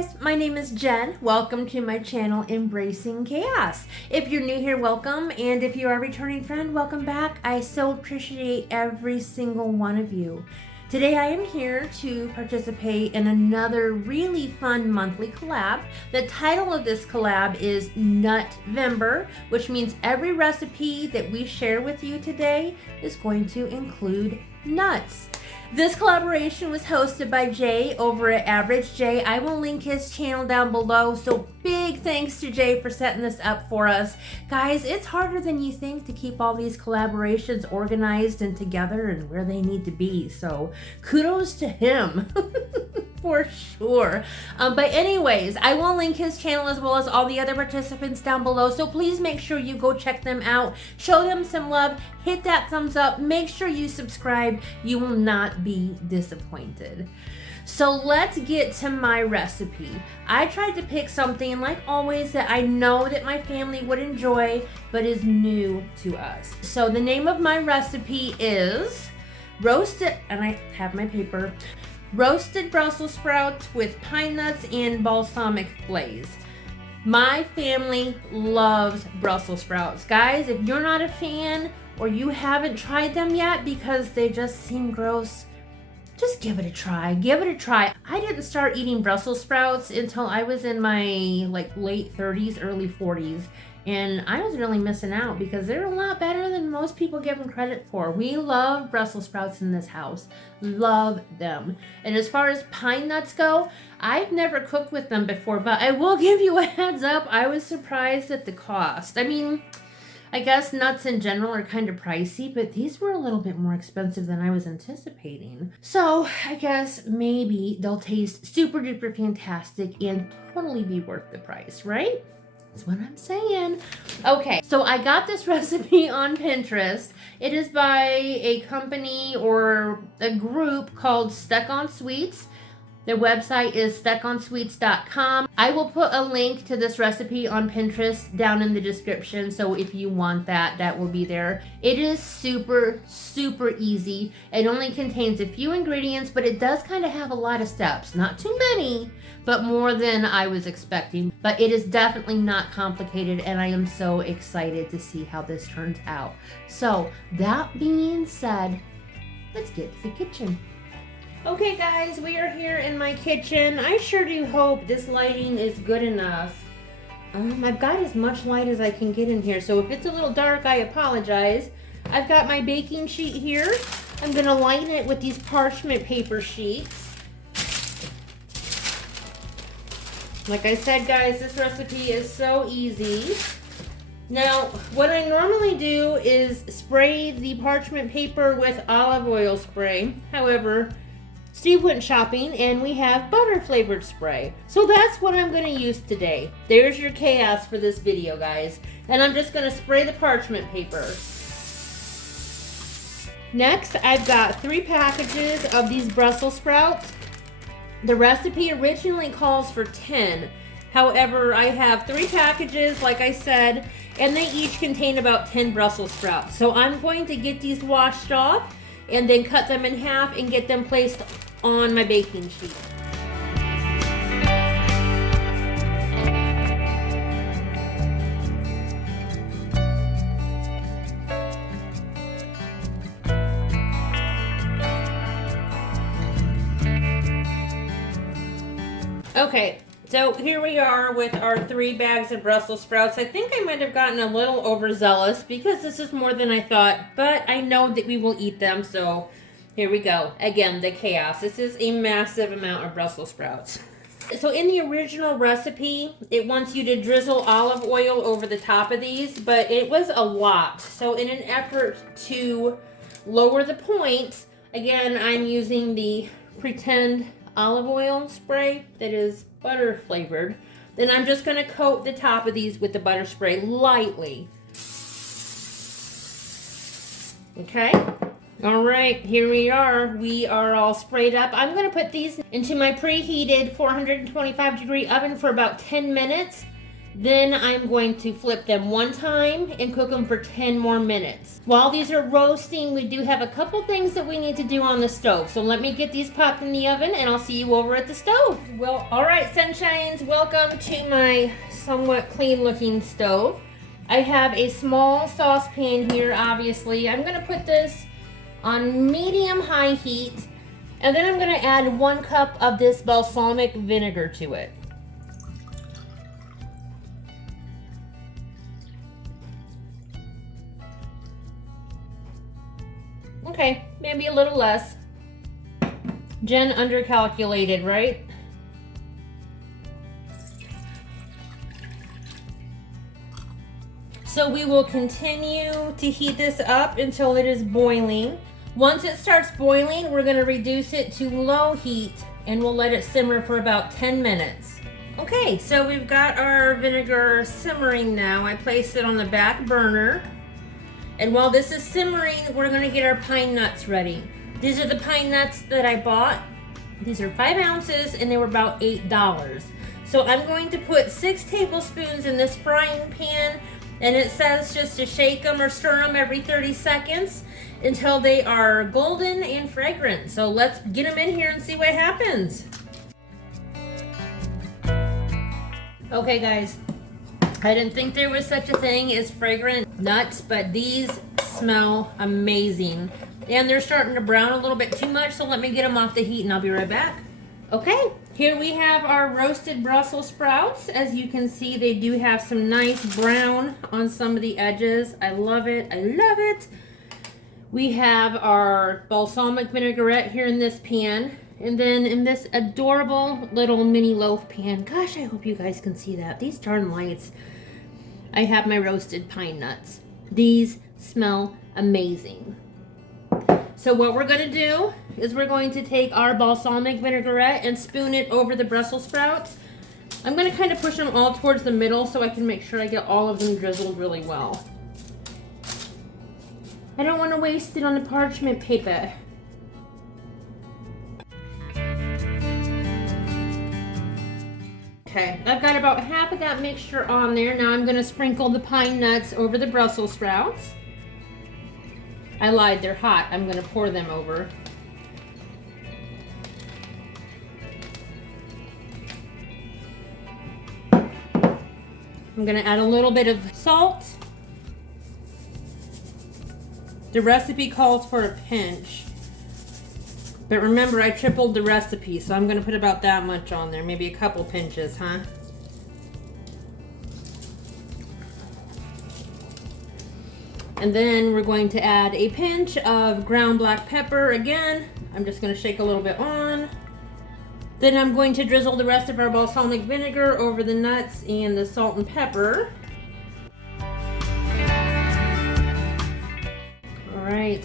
guys, my name is Jen. Welcome to my channel, Embracing Chaos. If you're new here, welcome, and if you are a returning friend, welcome back. I so appreciate every single one of you. Today I am here to participate in another really fun monthly collab. The title of this collab is NUT-vember, which means every recipe that we share with you today is going to include nuts. This collaboration was hosted by Jay over at Average Jay. I will link his channel down below, so big thanks to Jay for setting this up for us. Guys, it's harder than you think to keep all these collaborations organized and together and where they need to be, so kudos to him. For sure. But anyways, I will link his channel as well as all the other participants down below, so please make sure you go check them out. Show them some love. Hit that thumbs up. Make sure you subscribe. You will not be disappointed. So let's get to my recipe. I tried to pick something, like always, that I know that my family would enjoy, but is new to us. So the name of my recipe is roasted, and I have my paper, roasted Brussels sprouts with pine nuts and balsamic glaze. My family loves Brussels sprouts. Guys, if you're not a fan or you haven't tried them yet because they just seem gross, just give it a try. Give it a try. I didn't start eating Brussels sprouts until I was in my late 30s, early 40s. And I was really missing out because they're a lot better than most people give them credit for. We love Brussels sprouts in this house. Love them. And as far as pine nuts go, I've never cooked with them before, but I will give you a heads up. I was surprised at the cost. I mean, I guess nuts in general are kind of pricey, but these were a little bit more expensive than I was anticipating. So I guess maybe they'll taste super duper fantastic and totally be worth the price, right? That's what I'm saying. Okay, so I got this recipe on Pinterest. It is by a company or a group called Stuck on Sweets. Their website is stuckonsweets.com. I will put a link to this recipe on Pinterest down in the description, so if you want that, that will be there. It is super, super easy. It only contains a few ingredients, but it does kind of have a lot of steps. Not too many, but more than I was expecting. But it is definitely not complicated, and I am so excited to see how this turns out. So, that being said, let's get to the kitchen. Okay guys, we are here in my kitchen. I sure do hope this lighting is good enough. I've got as much light as I can get in here, so if it's a little dark, I apologize. I've got my baking sheet here. I'm gonna line it with these parchment paper sheets. Like I said, guys, this recipe is so easy. Now, what I normally do is spray the parchment paper with olive oil spray. However, Steve went shopping and we have butter flavored spray. So that's what I'm going to use today. There's your chaos for this video, guys. And I'm just going to spray the parchment paper. Next, I've got 3 packages of these Brussels sprouts. The recipe originally calls for 10. However, I have 3 packages, like I said, and they each contain about 10 Brussels sprouts. So I'm going to get these washed off and then cut them in half and get them placed on my baking sheet. Okay, so here we are with our 3 bags of Brussels sprouts. I think I might have gotten a little overzealous because this is more than I thought, but I know that we will eat them, so here we go. Again, the chaos. This is a massive amount of Brussels sprouts. So in the original recipe, it wants you to drizzle olive oil over the top of these, but it was a lot. So in an effort to lower the point, again, I'm using the pretend olive oil spray that is butter flavored. Then I'm just going to coat the top of these with the butter spray lightly. Okay. All right, here we are. We are all sprayed up. I'm going to put these into my preheated 425 degree oven for about 10 minutes. Then I'm going to flip them one time and cook them for 10 more minutes. While these are roasting, we do have a couple things that we need to do on the stove. So let me get these popped in the oven and I'll see you over at the stove. Well, all right, sunshines, welcome to my somewhat clean looking stove. I have a small saucepan here, obviously. I'm gonna put this on medium-high heat, and then I'm gonna add 1 cup of this balsamic vinegar to it. Okay, maybe a little less. Jen undercalculated, right? So we will continue to heat this up until it is boiling. Once it starts boiling, we're gonna reduce it to low heat and we'll let it simmer for about 10 minutes. Okay, so we've got our vinegar simmering now. I placed it on the back burner. And while this is simmering, we're gonna get our pine nuts ready. These are the pine nuts that I bought. These are 5 ounces and they were about $8. So I'm going to put 6 tablespoons in this frying pan, and it says just to shake them or stir them every 30 seconds until they are golden and fragrant. So let's get them in here and see what happens. Okay guys, I didn't think there was such a thing as fragrant nuts, but these smell amazing. And they're starting to brown a little bit too much, so let me get them off the heat and I'll be right back. Okay, here we have our roasted Brussels sprouts. As you can see, they do have some nice brown on some of the edges. I love it, I love it. We have our balsamic vinaigrette here in this pan. And then in this adorable little mini loaf pan, gosh, I hope you guys can see that. These darn lights. I have my roasted pine nuts. These smell amazing. So what we're gonna do is we're going to take our balsamic vinaigrette and spoon it over the Brussels sprouts. I'm gonna kind of push them all towards the middle so I can make sure I get all of them drizzled really well. I don't want to waste it on the parchment paper. Okay, I've got about half of that mixture on there. Now I'm gonna sprinkle the pine nuts over the Brussels sprouts. I lied, they're hot. I'm gonna pour them over. I'm gonna add a little bit of salt. The recipe calls for a pinch. But remember, I tripled the recipe, so I'm gonna put about that much on there. Maybe a couple pinches, huh? And then we're going to add a pinch of ground black pepper again. I'm just gonna shake a little bit on. Then I'm going to drizzle the rest of our balsamic vinegar over the nuts and the salt and pepper. All right.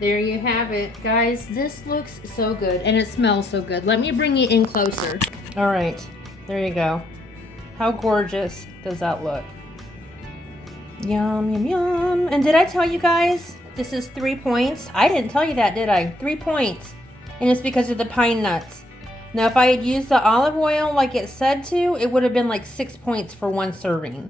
There you have it. Guys, this looks so good and it smells so good. Let me bring you in closer. All right, there you go. How gorgeous does that look? Yum, yum, yum. And did I tell you guys this is 3 points? I didn't tell you that, did I? 3 points. And it's because of the pine nuts. Now, if I had used the olive oil like it said to, it would have been like 6 points for 1 serving.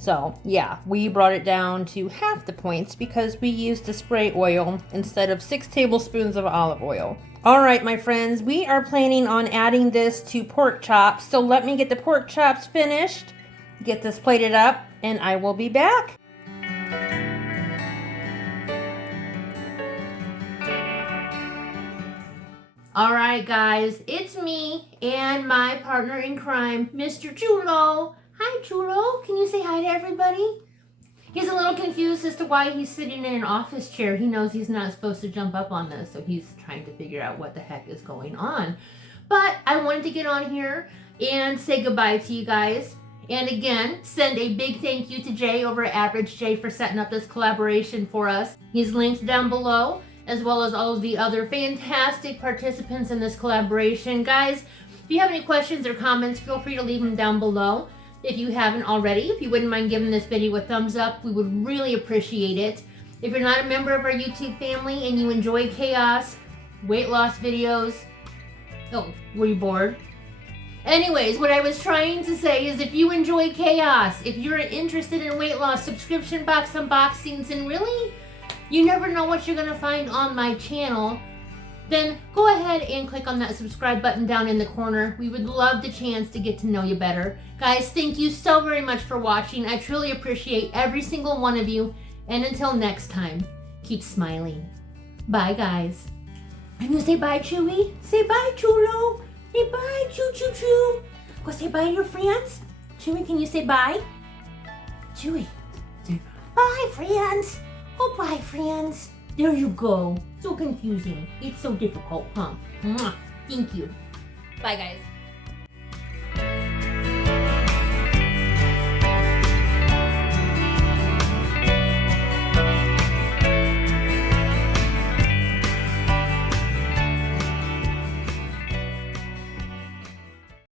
So yeah, we brought it down to half the points because we used the spray oil instead of 6 tablespoons of olive oil. All right, my friends, we are planning on adding this to pork chops. So let me get the pork chops finished, get this plated up, and I will be back. All right, guys, it's me and my partner in crime, Mr. Chulo. Hi, Chulo. Can you say hi to everybody? He's a little confused as to why he's sitting in an office chair. He knows he's not supposed to jump up on this, so he's trying to figure out what the heck is going on. But I wanted to get on here and say goodbye to you guys. And again, send a big thank you to Jay over at Average Jay for setting up this collaboration for us. He's linked down below, as well as all of the other fantastic participants in this collaboration. Guys, if you have any questions or comments, feel free to leave them down below. If you haven't already, if you wouldn't mind giving this video a thumbs up, we would really appreciate it. If you're not a member of our YouTube family and you enjoy chaos, weight loss videos, oh, were you bored? Anyways, what I was trying to say is if you enjoy chaos, if you're interested in weight loss, subscription box unboxings, and really, you never know what you're going to find on my channel, then go ahead and click on that subscribe button down in the corner. We would love the chance to get to know you better. Guys, thank you so very much for watching. I truly appreciate every single one of you. And until next time, keep smiling. Bye, guys. I'm gonna say bye, Chewy. Say bye, Chulo. Say bye, Choo. Go say bye to your friends. Chewy, can you say bye? Chewy, say bye, friends. Oh, bye, friends. There you go. So confusing. It's so difficult, huh? Mwah. Thank you. Bye, guys.